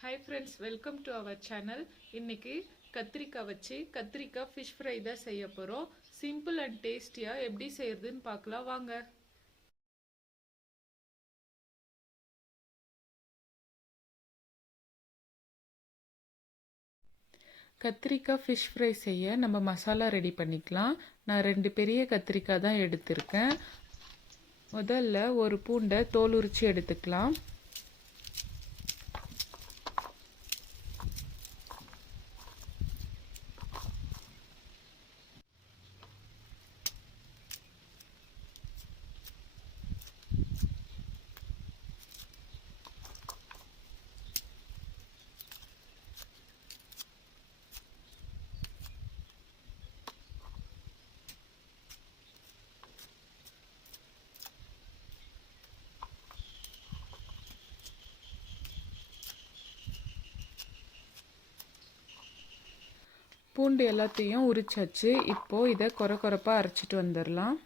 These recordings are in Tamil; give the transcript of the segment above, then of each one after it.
Hi friends, welcome to our channel. இன்னைக்கு கத்திரிக்காய் வச்சு கத்திரிக்காய் ஃபிஷ் ஃப்ரை தான் செய்ய போகிறோம். சிம்பிள் அண்ட் டேஸ்டியாக எப்படி செய்யறதுன்னு பார்க்கலாம் வாங்க. கத்திரிக்காய் ஃபிஷ் ஃப்ரை செய்ய நம்ம மசாலா ரெடி பண்ணிக்கலாம். நான் 2 பெரிய கத்திரிக்காய் தான் எடுத்திருக்கேன். முதல்ல ஒரு பூண்டை தோல் உரித்து எடுத்துக்கலாம். பூண்டு எல்லாத்தையும் உரிச்சாச்சு. இப்போது இதை கொரப்பாக அரைச்சிட்டு வந்துடலாம்.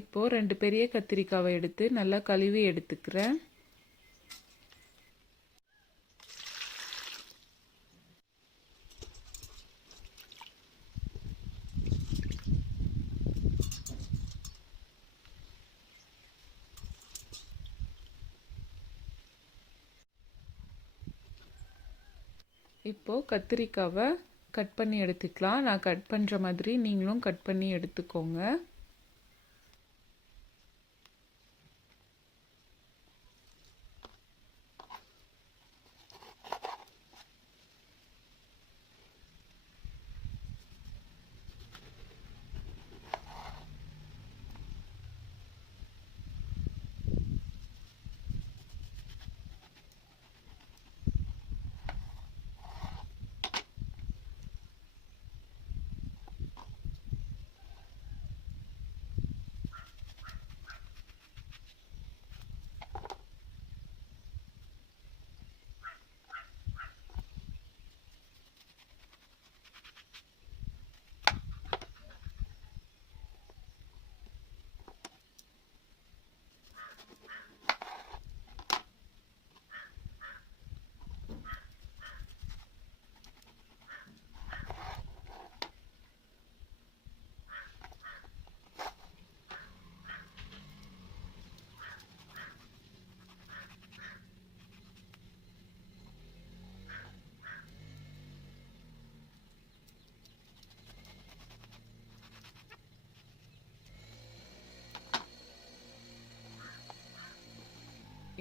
இப்போது 2 பெரிய கத்திரிக்காவை எடுத்து நல்லா கழுவி எடுத்துக்கிறேன். இப்போது கத்திரிக்காவை கட் பண்ணி எடுத்துக்கலாம். நான் கட் பண்ணுற மாதிரி நீங்களும் கட் பண்ணி எடுத்துக்கோங்க.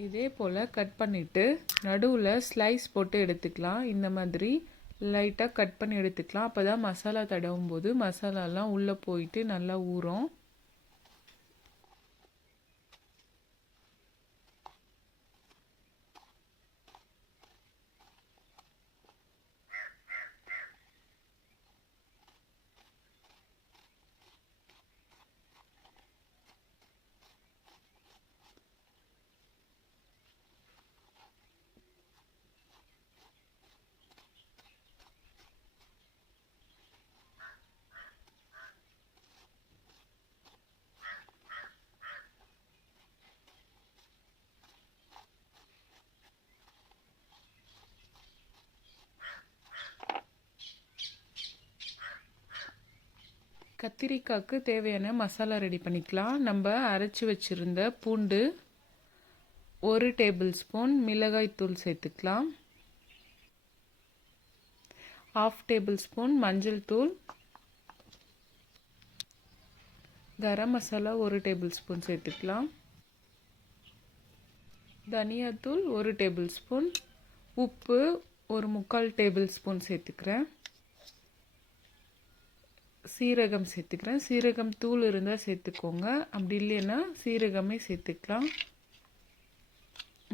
இதே போல் கட் பண்ணிவிட்டு நடுவில் ஸ்லைஸ் போட்டு எடுத்துக்கலாம். இந்த மாதிரி லைட்டாக கட் பண்ணி எடுத்துக்கலாம். அப்போ தான் மசாலா தடவும் போது மசாலாலாம் உள்ளே போயிட்டு நல்லா ஊறும். கத்திரிக்காய்க்கு தேவையான மசாலா ரெடி பண்ணிக்கலாம். நம்ம அரைச்சி வச்சுருந்த பூண்டு, 1 டேபிள் ஸ்பூன் மிளகாய்த்தூள் சேர்த்துக்கலாம், 1/2 டேபிள் ஸ்பூன் மஞ்சள் தூள், கரம் மசாலா 1 டேபிள் ஸ்பூன் சேர்த்துக்கலாம், தனியாத்தூள் 1 டேபிள் ஸ்பூன், உப்பு 1/4 டேபிள் ஸ்பூன் சேர்த்துக்கிறேன், சீரகம் சேர்த்துக்கிறேன். சீரகம் தூள் இருந்தால் சேர்த்துக்கோங்க, அப்படி இல்லைன்னா சீரகமே சேர்த்துக்கலாம்.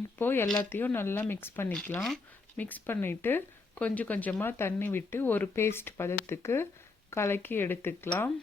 இப்போது எல்லாத்தையும் நல்லா மிக்ஸ் பண்ணிக்கலாம். மிக்ஸ் பண்ணிவிட்டு கொஞ்சம் கொஞ்சமாக தண்ணி விட்டு ஒரு பேஸ்ட் பதத்துக்கு கலக்கி எடுத்துக்கலாம்.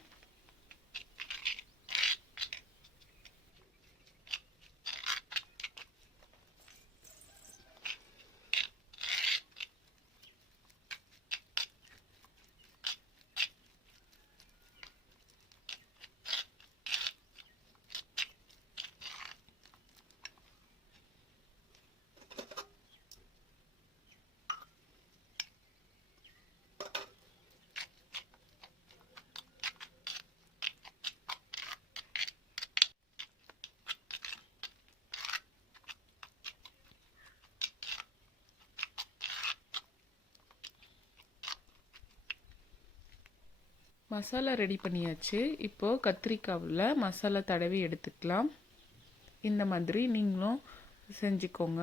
மசாலா ரெடி பண்ணியாச்சு. இப்போது கத்திரிக்காவில் மசாலா தடவி எடுத்துக்கலாம். இந்த மாதிரி நீங்களும் செஞ்சுக்கோங்க.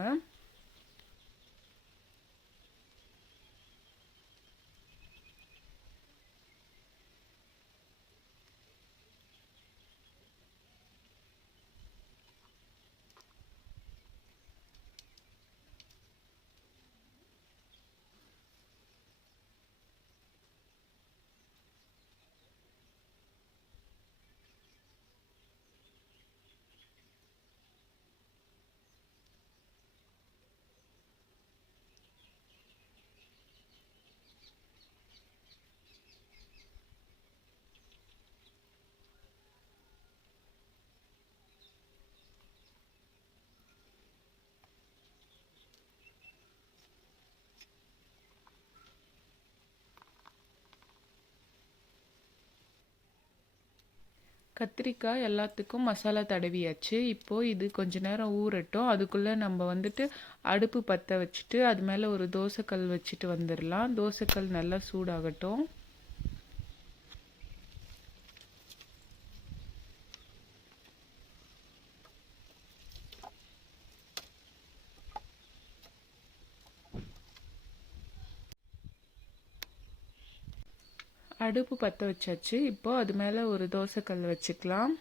கத்திரிக்காய் எல்லாத்துக்கும் மசாலா தடவியாச்சு. இப்போது இது கொஞ்ச நேரம் ஊறட்டும். அதுக்குள்ளே நம்ம அடுப்பு பற்ற வச்சுட்டு அது மேலே ஒரு தோசைக்கல் வச்சுட்டு வந்துடலாம். தோசைக்கல் நல்லா சூடாகட்டும். அடுப்பு பற்ற வச்சாச்சு. இப்போது அது மேலே ஒரு தோசைக்கல் வச்சுக்கலாம்.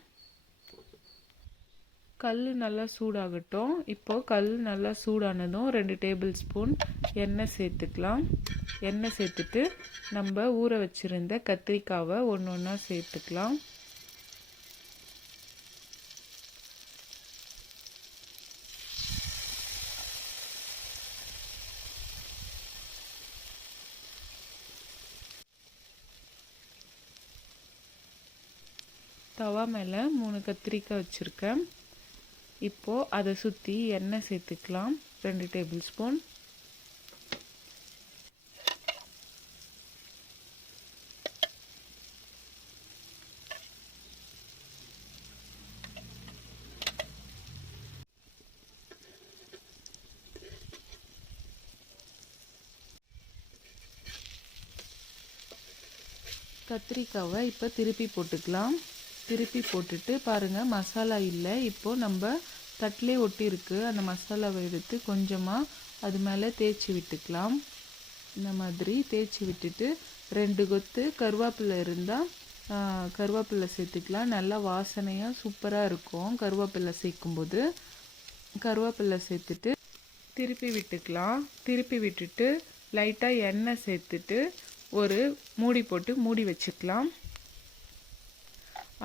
கல் நல்லா சூடாகட்டும். இப்போது கல் நல்லா சூடானதும் 2 டேபிள் ஸ்பூன் எண்ணெய் சேர்த்துக்கலாம். எண்ணெய் சேர்த்துட்டு நம்ம ஊற வச்சுருந்த கத்திரிக்காவை ஒன்று ஒன்றா சேர்த்துக்கலாம். தவா மேலே 3 கத்திரிக்காய் வச்சுருக்கேன். இப்போது அதை சுற்றி எண்ணெய் சேர்த்துக்கலாம். 2 டேபிள் ஸ்பூன். கத்திரிக்காவை இப்போ திருப்பி போட்டுக்கலாம். திருப்பி போட்டுட்டு பாருங்கள், மசாலா இல்லை. இப்போது நம்ம தட்டிலே ஒட்டி இருக்கு. அந்த மசாலாவை எடுத்து கொஞ்சமாக அது மேலே தேய்ச்சி விட்டுக்கலாம். இந்த மாதிரி தேய்ச்சி விட்டுட்டு 2 கொத்து கருவேப்பிலை இருந்தால் கருவேப்பிலை சேர்த்துக்கலாம். நல்லா வாசனையாக சூப்பராக இருக்கும் கருவேப்பிலை சேர்க்கும்போது. கருவேப்பிலை சேர்த்துட்டு திருப்பி விட்டுக்கலாம். திருப்பி விட்டுட்டு லைட்டாக எண்ணெய் சேர்த்துட்டு ஒரு மூடி போட்டு மூடி வச்சுக்கலாம்.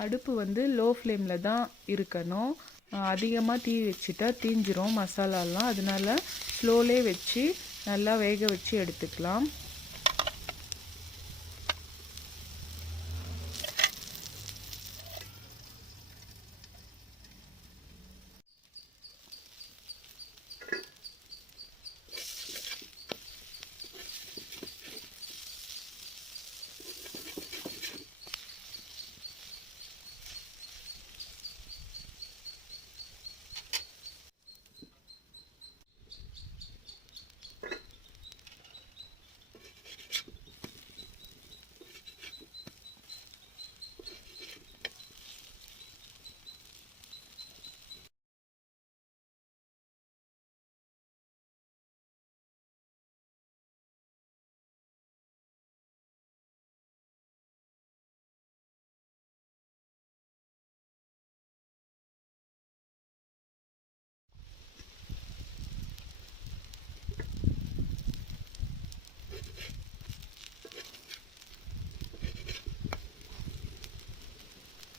அடுப்பு லோ ஃப்ளேமில் தான் இருக்கணும். அதிகமாக தீ வச்சுட்டா தீஞ்சிரும் மசாலாலாம். அதனால ஸ்லோலே வச்சு நல்லா வேக வச்சு எடுத்துக்கலாம்.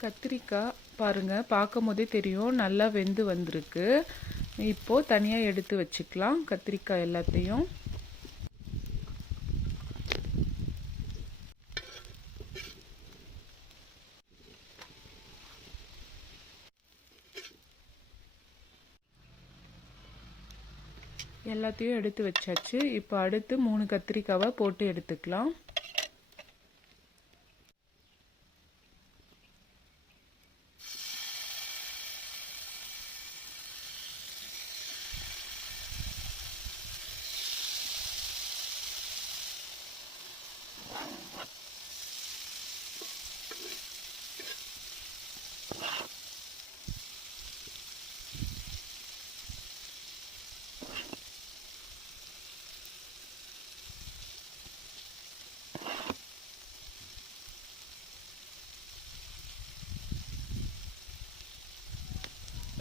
கத்திரிக்காய் பாருங்கள், பார்க்கும் போதே தெரியும் நல்லா வெந்து வந்திருக்கு. இப்போது தனியாக எடுத்து வச்சுக்கலாம் கத்திரிக்காய் எல்லாத்தையும். எல்லாத்தையும் எடுத்து வச்சாச்சு. இப்போ அடுத்து 3 கத்திரிக்காவை போட்டு எடுத்துக்கலாம்.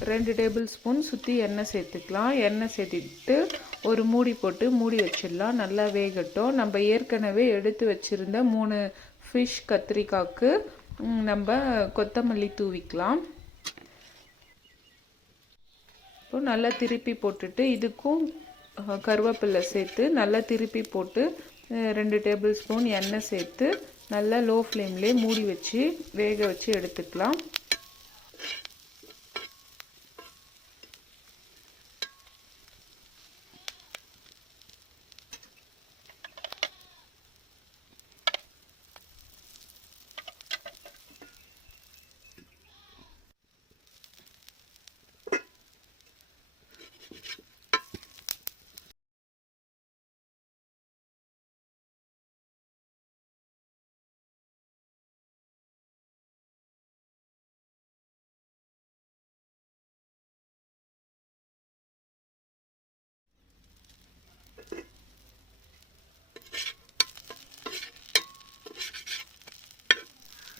2 டேபிள் ஸ்பூன் சுற்றி எண்ணெய் சேர்த்துக்கலாம். எண்ணெய் சேர்த்துட்டு ஒரு மூடி போட்டு மூடி வச்சிடலாம். நல்லா வேகட்டும். நம்ம ஏற்கனவே எடுத்து வச்சுருந்த 3 ஃபிஷ் கத்திரிக்காய்க்கு நம்ம கொத்தமல்லி தூவிக்கலாம். இப்போ நல்லா திருப்பி போட்டுட்டு இதுக்கும் கருவேப்பிலை சேர்த்து நல்லா திருப்பி போட்டு 2 டேபிள் ஸ்பூன் எண்ணெய் சேர்த்து நல்லா லோ ஃப்ளேம்லேயே மூடி வச்சு வேக வச்சு எடுத்துக்கலாம்.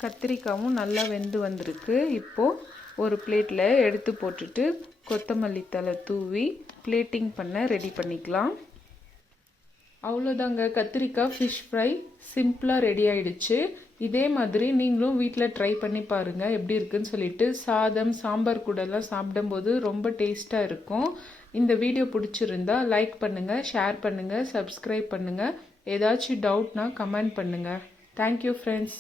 கத்திரிக்காயும் நல்லா வெந்து வந்திருக்கு. இப்போது ஒரு பிளேட்டில் எடுத்து போட்டுட்டு கொத்தமல்லி தழை தூவி பிளேட்டிங் பண்ண ரெடி பண்ணிக்கலாம். அவ்வளோதாங்க, கத்திரிக்காய் ஃபிஷ் ஃப்ரை சிம்பிளாக ரெடி ஆயிடுச்சு. இதே மாதிரி நீங்களும் வீட்டில் ட்ரை பண்ணி பாருங்கள் எப்படி இருக்குன்னு சொல்லிட்டு. சாதம் சாம்பார் கூடலாம் சாப்பிடும்போது ரொம்ப டேஸ்ட்டாக இருக்கும். இந்த வீடியோ பிடிச்சிருந்தா லைக் பண்ணுங்கள், ஷேர் பண்ணுங்கள், சப்ஸ்கிரைப் பண்ணுங்கள். ஏதாச்சும் டவுட்னா கமெண்ட் பண்ணுங்கள். Thank you friends.